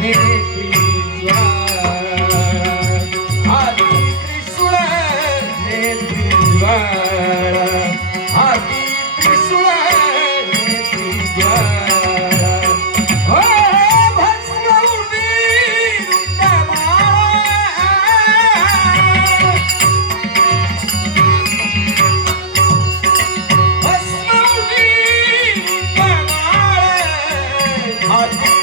नेत्री ज्वाळा आदि त्रिशूळ नेत्री ज्वाळा आदि त्रिशूळ नेत्री ज्वाळा हो भस्मौनी रुंडमाळा भस्मौनी रुंडमाळा आदि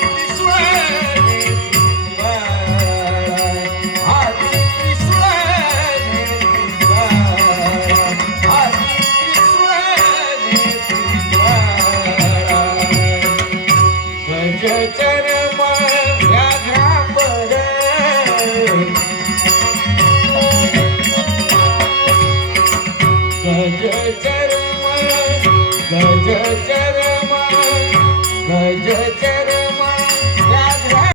चरम व्याघ्रांबर गज चरम